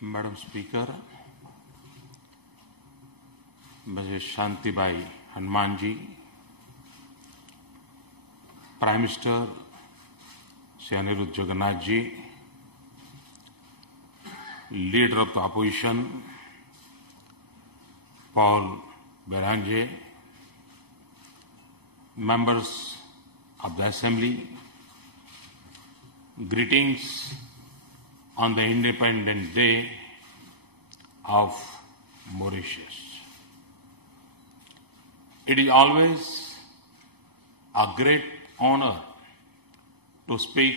Madam Speaker, Mrs. Shanti Hanoomanjee, Prime Minister Shri Aneerood Jugnauth ji, Leader of the Opposition Paul Berenger, members of the Assembly, greetings on the Independent Day of Mauritius. It is always a great honor to speak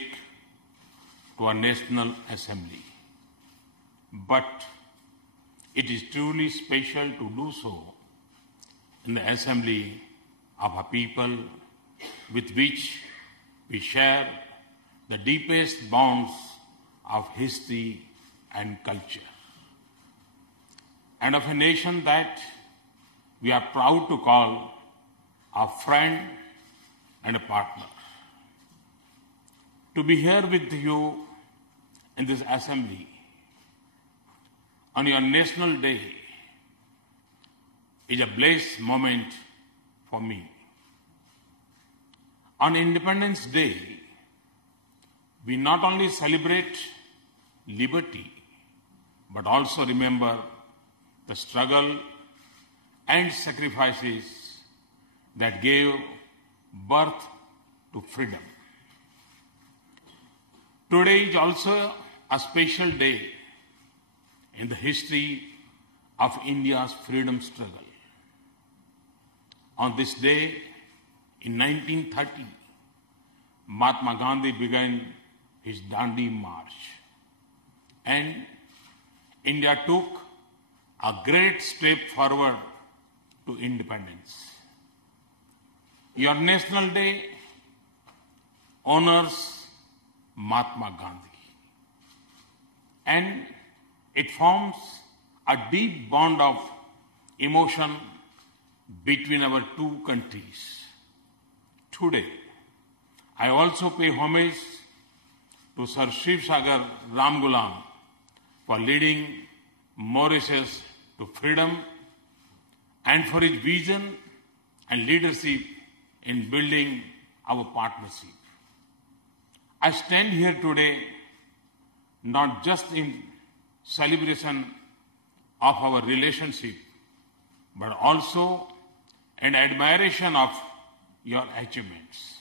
to a National Assembly, but it is truly special to do so in the Assembly of a people with which we share the deepest bonds of history and culture, and of a nation that we are proud to call a friend and a partner. To be here with you in this Assembly on your National Day is a blessed moment for me. On Independence Day, we not only celebrate liberty, but also remember the struggle and sacrifices that gave birth to freedom. Today is also a special day in the history of India's freedom struggle. On this day, in 1930, Mahatma Gandhi began his Dandi March, and India took a great step forward to independence. Your National Day honors Mahatma Gandhi, and it forms a deep bond of emotion between our two countries. Today, I also pay homage to Sir Shri Ramgulam for leading Mauritius to freedom and for his vision and leadership in building our partnership. I stand here today not just in celebration of our relationship, but also in admiration of your achievements.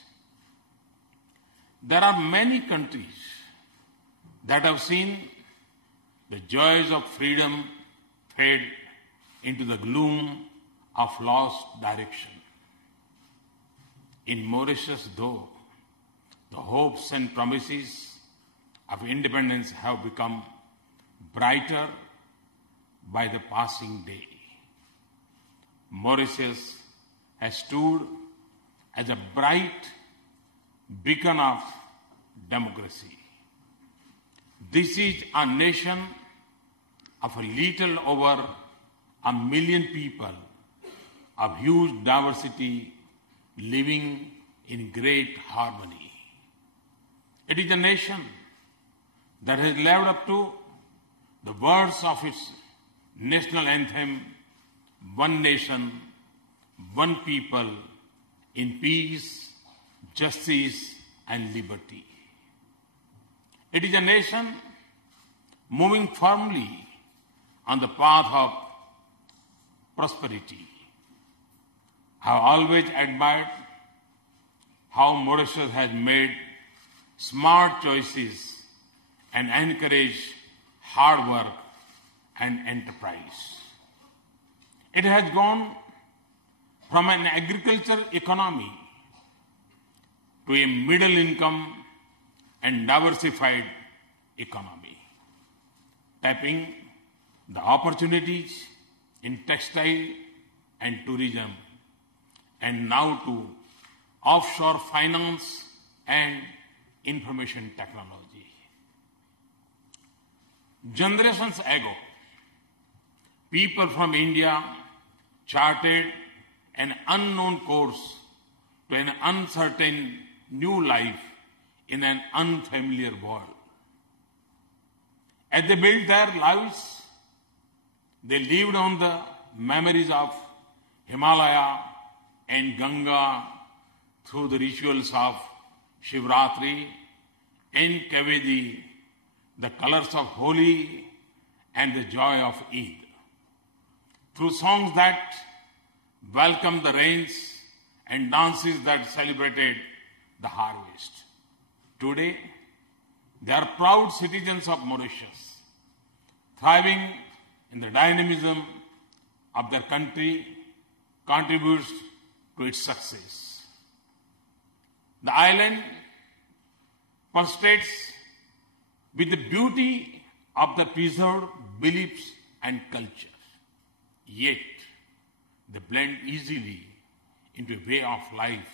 There are many countries that have seen the joys of freedom fade into the gloom of lost direction. In Mauritius, though, the hopes and promises of independence have become brighter by the passing day. Mauritius has stood as a bright beacon of democracy. This is a nation of a little over 1 million people of huge diversity living in great harmony. It is a nation that has lived up to the words of its national anthem, "One nation, one people, in peace, justice and liberty." It is a nation moving firmly on the path of prosperity. I have always admired how Mauritius has made smart choices and encouraged hard work and enterprise. It has gone from an agricultural economy to a middle income and diversified economy, tapping the opportunities in textile and tourism, and now to offshore finance and information technology. Generations ago, people from India charted an unknown course to an uncertain new life in an unfamiliar world. As they built their lives, they lived on the memories of Himalaya and Ganga through the rituals of Shivratri and Kavedi, the colors of Holi and the joy of Eid. Through songs that welcomed the rains and dances that celebrated the harvest. Today, they are proud citizens of Mauritius, thriving in the dynamism of their country, contributes to its success. The island contrasts with the beauty of the preserved beliefs and culture. Yet, they blend easily into a way of life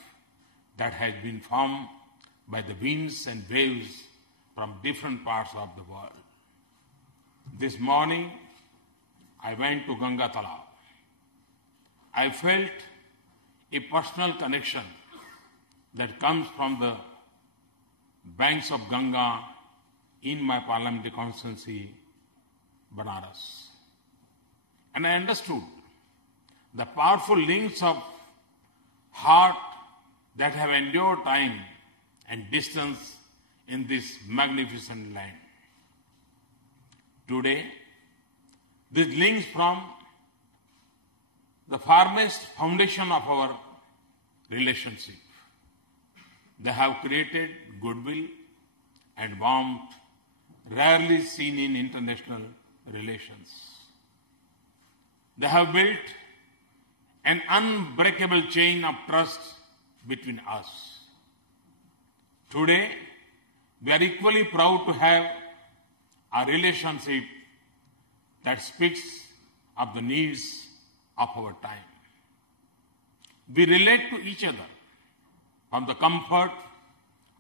that has been formed by the winds and waves from different parts of the world. This morning, I went to Ganga Talab. I felt a personal connection that comes from the banks of Ganga in my parliamentary constituency, Banaras. And I understood the powerful links of heart that have endured time and distance in this magnificent land. Today, these links from the firmest foundation of our relationship. They have created goodwill and warmth rarely seen in international relations. They have built an unbreakable chain of trust between us. Today, we are equally proud to have a relationship that speaks of the needs of our time. We relate to each other from the comfort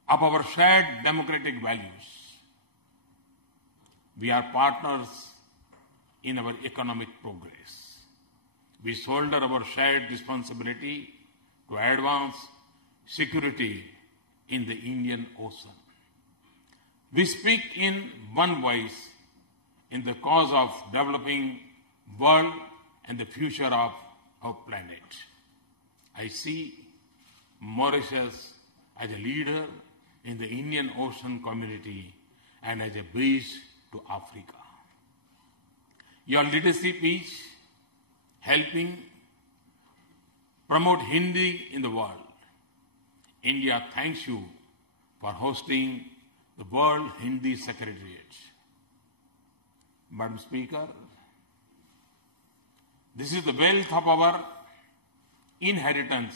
of our shared democratic values. We are partners in our economic progress. We shoulder our shared responsibility to advance security in the Indian Ocean. We speak in one voice in the cause of developing world and the future of our planet. I see Mauritius as a leader in the Indian Ocean community and as a bridge to Africa. Your leadership is helping promote Hindi in the world. India thanks you for hosting the World Hindi Secretariat. Madam Speaker, this is the wealth of our inheritance.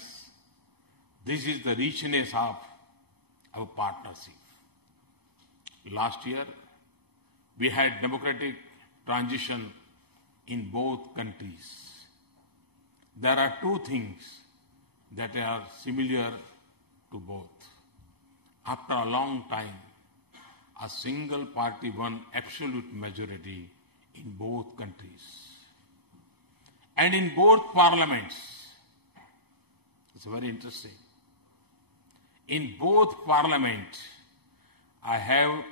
This is the richness of our partnership. Last year, we had democratic transition in both countries. There are two things that are similar to both. After a long time, a single party won absolute majority in both countries. And in both parliaments, it's very interesting. In both parliaments, I have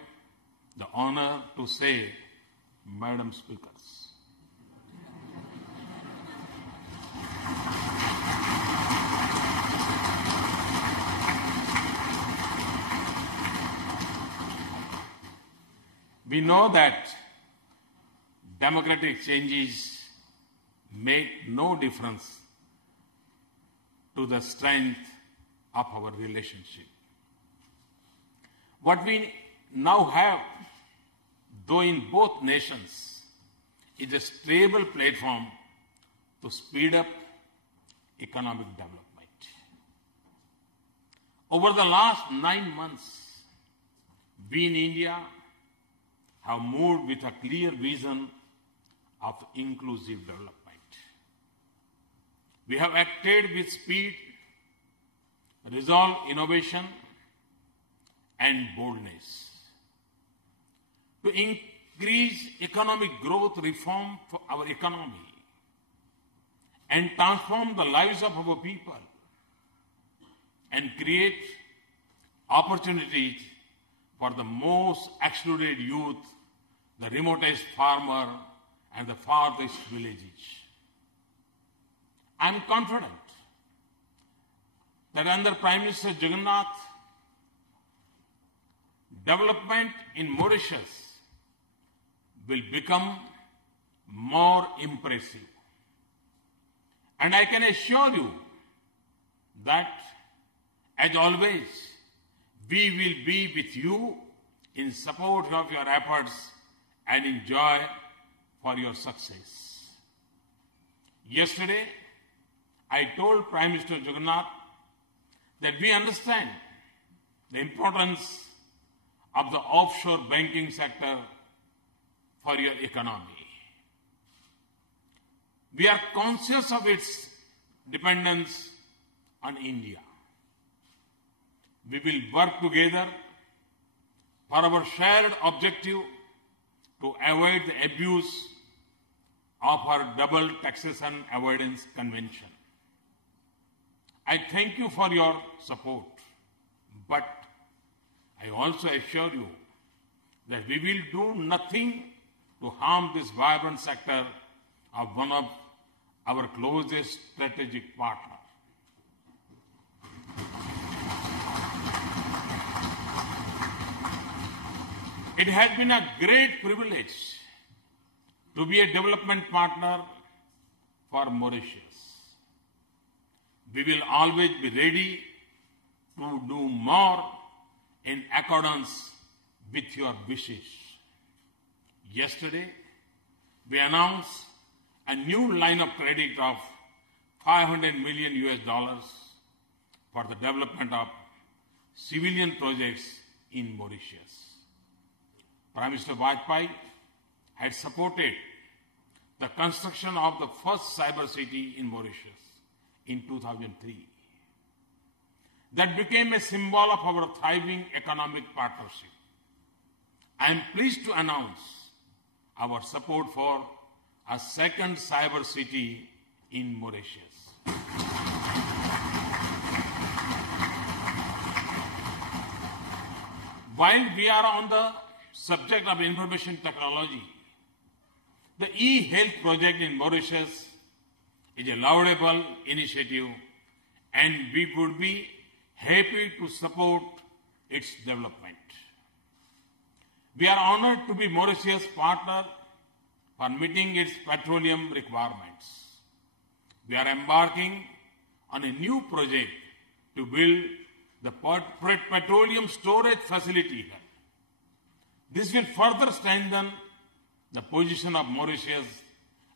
the honor to say, Madam Speakers. We know that democratic changes make no difference to the strength of our relationship. What we now have, though in both nations, is a stable platform to speed up economic development. Over the last 9 months, we in India have moved with a clear vision of inclusive development. We have acted with speed, resolve, innovation, and boldness to increase economic growth, reform for our economy, and transform the lives of our people, and create opportunities for the most excluded youth the remotest farmer and the farthest villages. I am confident that under Prime Minister Jugnauth, development in Mauritius will become more impressive. And I can assure you that, as always, we will be with you in support of your efforts and in joy for your success. Yesterday, I told Prime Minister Jugnauth that we understand the importance of the offshore banking sector for your economy. We are conscious of its dependence on India. We will work together for our shared objective to avoid the abuse of our double taxation avoidance convention. I thank you for your support, but I also assure you that we will do nothing to harm this vibrant sector of one of our closest strategic partners. It has been a great privilege to be a development partner for Mauritius. We will always be ready to do more in accordance with your wishes. Yesterday, we announced a new line of credit of $500 million for the development of civilian projects in Mauritius. Prime Minister Vajpayee had supported the construction of the first cyber city in Mauritius in 2003. That became a symbol of our thriving economic partnership. I am pleased to announce our support for a second cyber city in Mauritius. While we are on the subject of information technology, the e-health project in Mauritius is a laudable initiative, and we would be happy to support its development. We are honored to be Mauritius' partner for meeting its petroleum requirements. We are embarking on a new project to build the petroleum storage facility here. This will further strengthen the position of Mauritius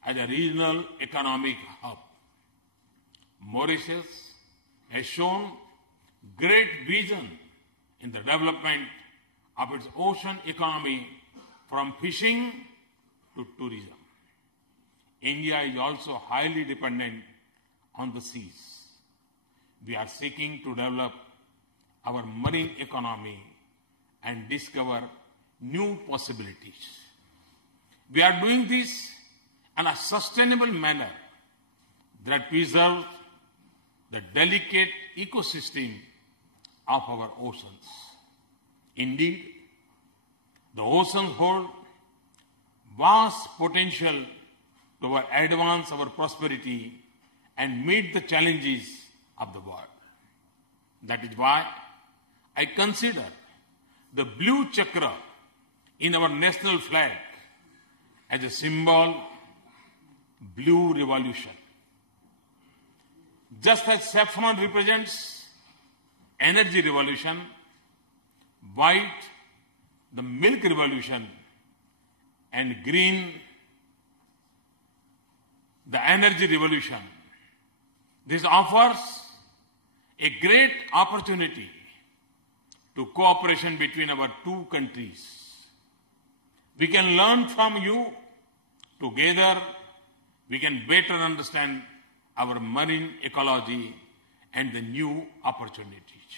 as a regional economic hub. Mauritius has shown great vision in the development of its ocean economy, from fishing to tourism. India is also highly dependent on the seas. We are seeking to develop our marine economy and discover new possibilities. We are doing this in a sustainable manner that preserves the delicate ecosystem of our oceans. Indeed, the oceans hold vast potential to advance our prosperity and meet the challenges of the world. That is why I consider the blue chakra in our national flag as a symbol of blue revolution. Just as saffron represents energy revolution, white the milk revolution, and green the energy revolution, this offers a great opportunity to cooperation between our two countries. We can learn from you. Together, we can better understand our marine ecology and the new opportunities.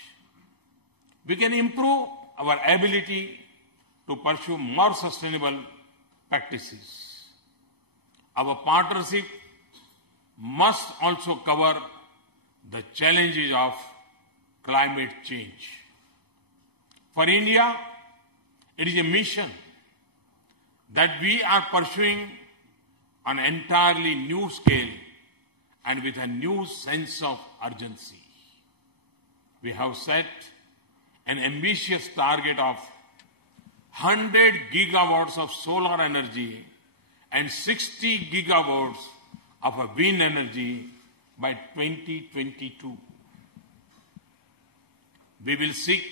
We can improve our ability to pursue more sustainable practices. Our partnership must also cover the challenges of climate change. For India, it is a mission that we are pursuing on an entirely new scale and with a new sense of urgency. We have set an ambitious target of 100 gigawatts of solar energy and 60 gigawatts of wind energy by 2022. We will seek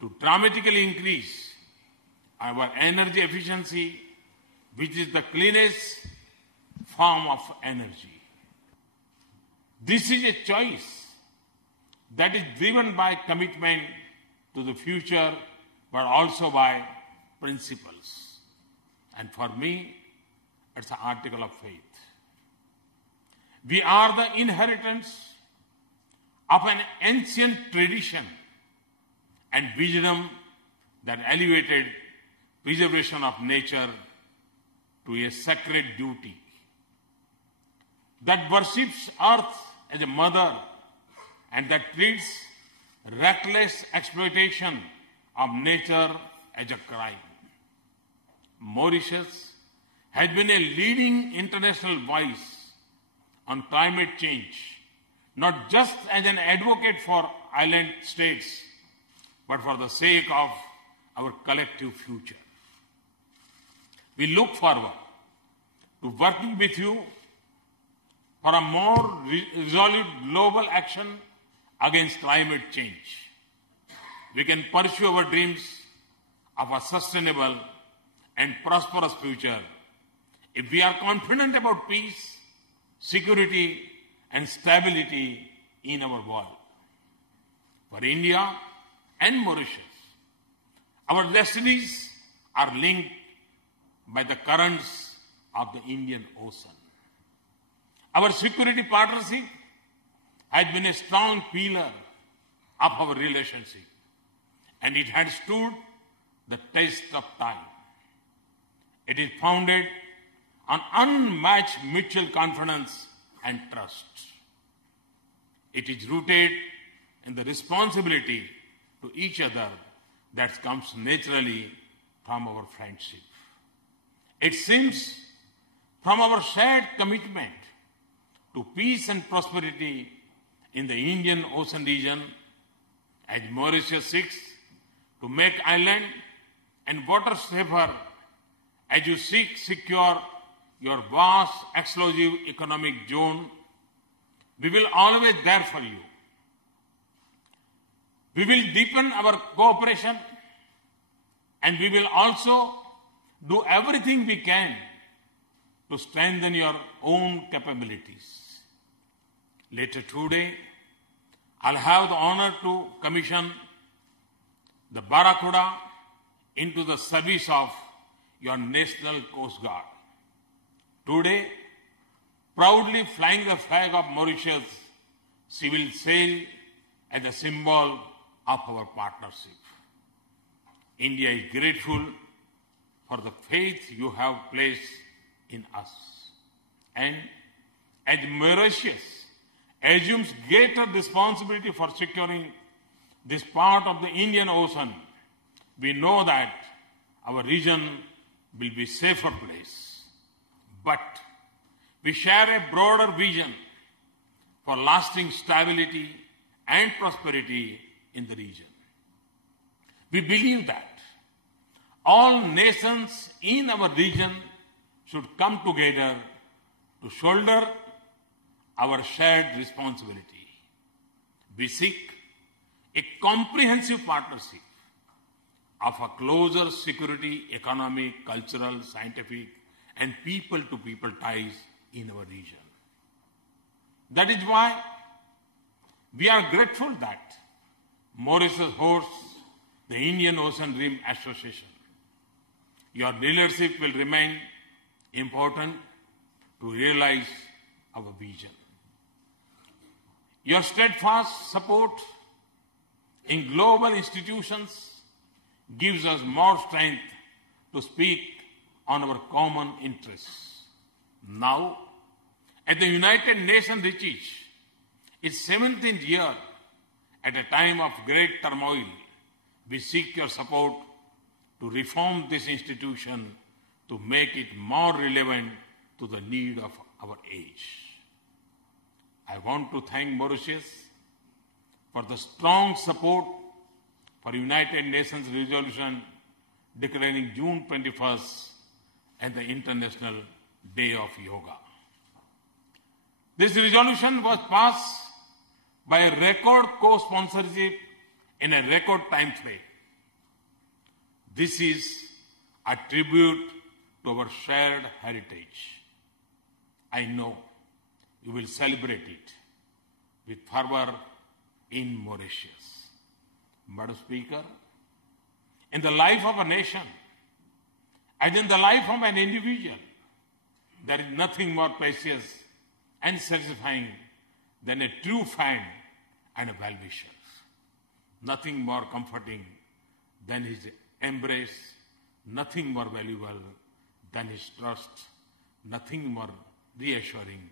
to dramatically increase our energy efficiency, which is the cleanest form of energy. This is a choice that is driven by commitment to the future, but also by principles. And for me, it's an article of faith. We are the inheritors of an ancient tradition and wisdom that elevated preservation of nature to a sacred duty, that worships earth as a mother and that treats reckless exploitation of nature as a crime. Mauritius has been a leading international voice on climate change, not just as an advocate for island states, but for the sake of our collective future. We look forward to working with you for a more resolute global action against climate change. We can pursue our dreams of a sustainable and prosperous future if we are confident about peace, security, and stability in our world. For India and Mauritius, our destinies are linked by the currents of the Indian Ocean. Our security partnership has been a strong pillar of our relationship, and it has stood the test of time. It is founded on unmatched mutual confidence and trust. It is rooted in the responsibility to each other that comes naturally from our friendship. It stems from our shared commitment to peace and prosperity in the Indian Ocean region, as Mauritius seeks to make island and water safer, as you seek secure your vast exclusive economic zone. We will always there for you. We will deepen our cooperation, and we will also do everything we can to strengthen your own capabilities. Later today, I'll have the honor to commission the Barracuda into the service of your National Coast Guard. Today, proudly flying the flag of Mauritius, she will sail as a symbol of our partnership. India is grateful for the faith you have placed in us. And as Mauritius assumes greater responsibility for securing this part of the Indian Ocean, we know that our region will be a safer place. But we share a broader vision for lasting stability and prosperity in the region. We believe that all nations in our region should come together to shoulder our shared responsibility. We seek a comprehensive partnership of a closer security, economic, cultural, scientific, and people-to-people ties in our region. That is why we are grateful that Mauritius hosts the Indian Ocean Rim Association. Your leadership will remain important to realize our vision. Your steadfast support in global institutions gives us more strength to speak on our common interests. Now, as the United Nations reaches its 17th year at a time of great turmoil, we seek your support to reform this institution to make it more relevant to the need of our age. I want to thank Mauritius for the strong support for United Nations resolution declaring June 21st as the International Day of Yoga. This resolution was passed by a record co-sponsorship in a record time frame. This is a tribute to our shared heritage. I know you will celebrate it with fervor in Mauritius. Madam Speaker, in the life of a nation, as in the life of an individual, there is nothing more precious and satisfying than a true friend and a well-wisher. Nothing more comforting than his embrace, nothing more valuable than his trust, nothing more reassuring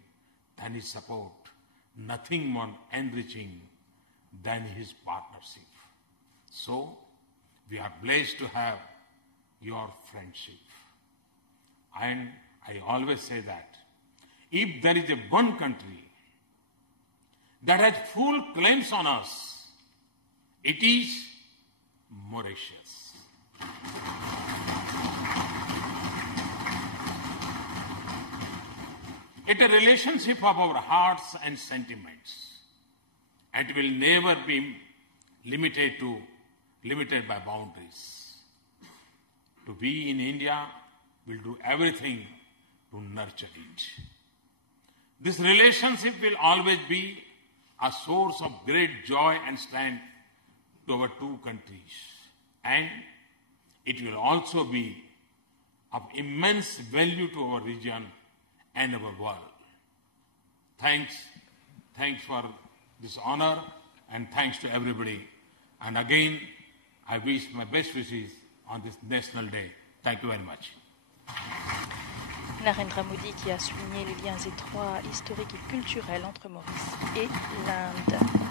than his support, nothing more enriching than his partnership. So, we are blessed to have your friendship. And I always say that if there is a one country that has full claims on us, it is Mauritius. It's a relationship of our hearts and sentiments. It will never be limited by boundaries. To be in India, we'll do everything to nurture it. This relationship will always be a source of great joy and strength to our two countries. And it will also be of immense value to our region and our world. Thanks for this honor, and thanks to everybody. And again, I wish my best wishes on this National Day. Thank you very much. Narendra Modi qui a souligné les liens étroits, historiques et culturels entre Maurice et l'Inde.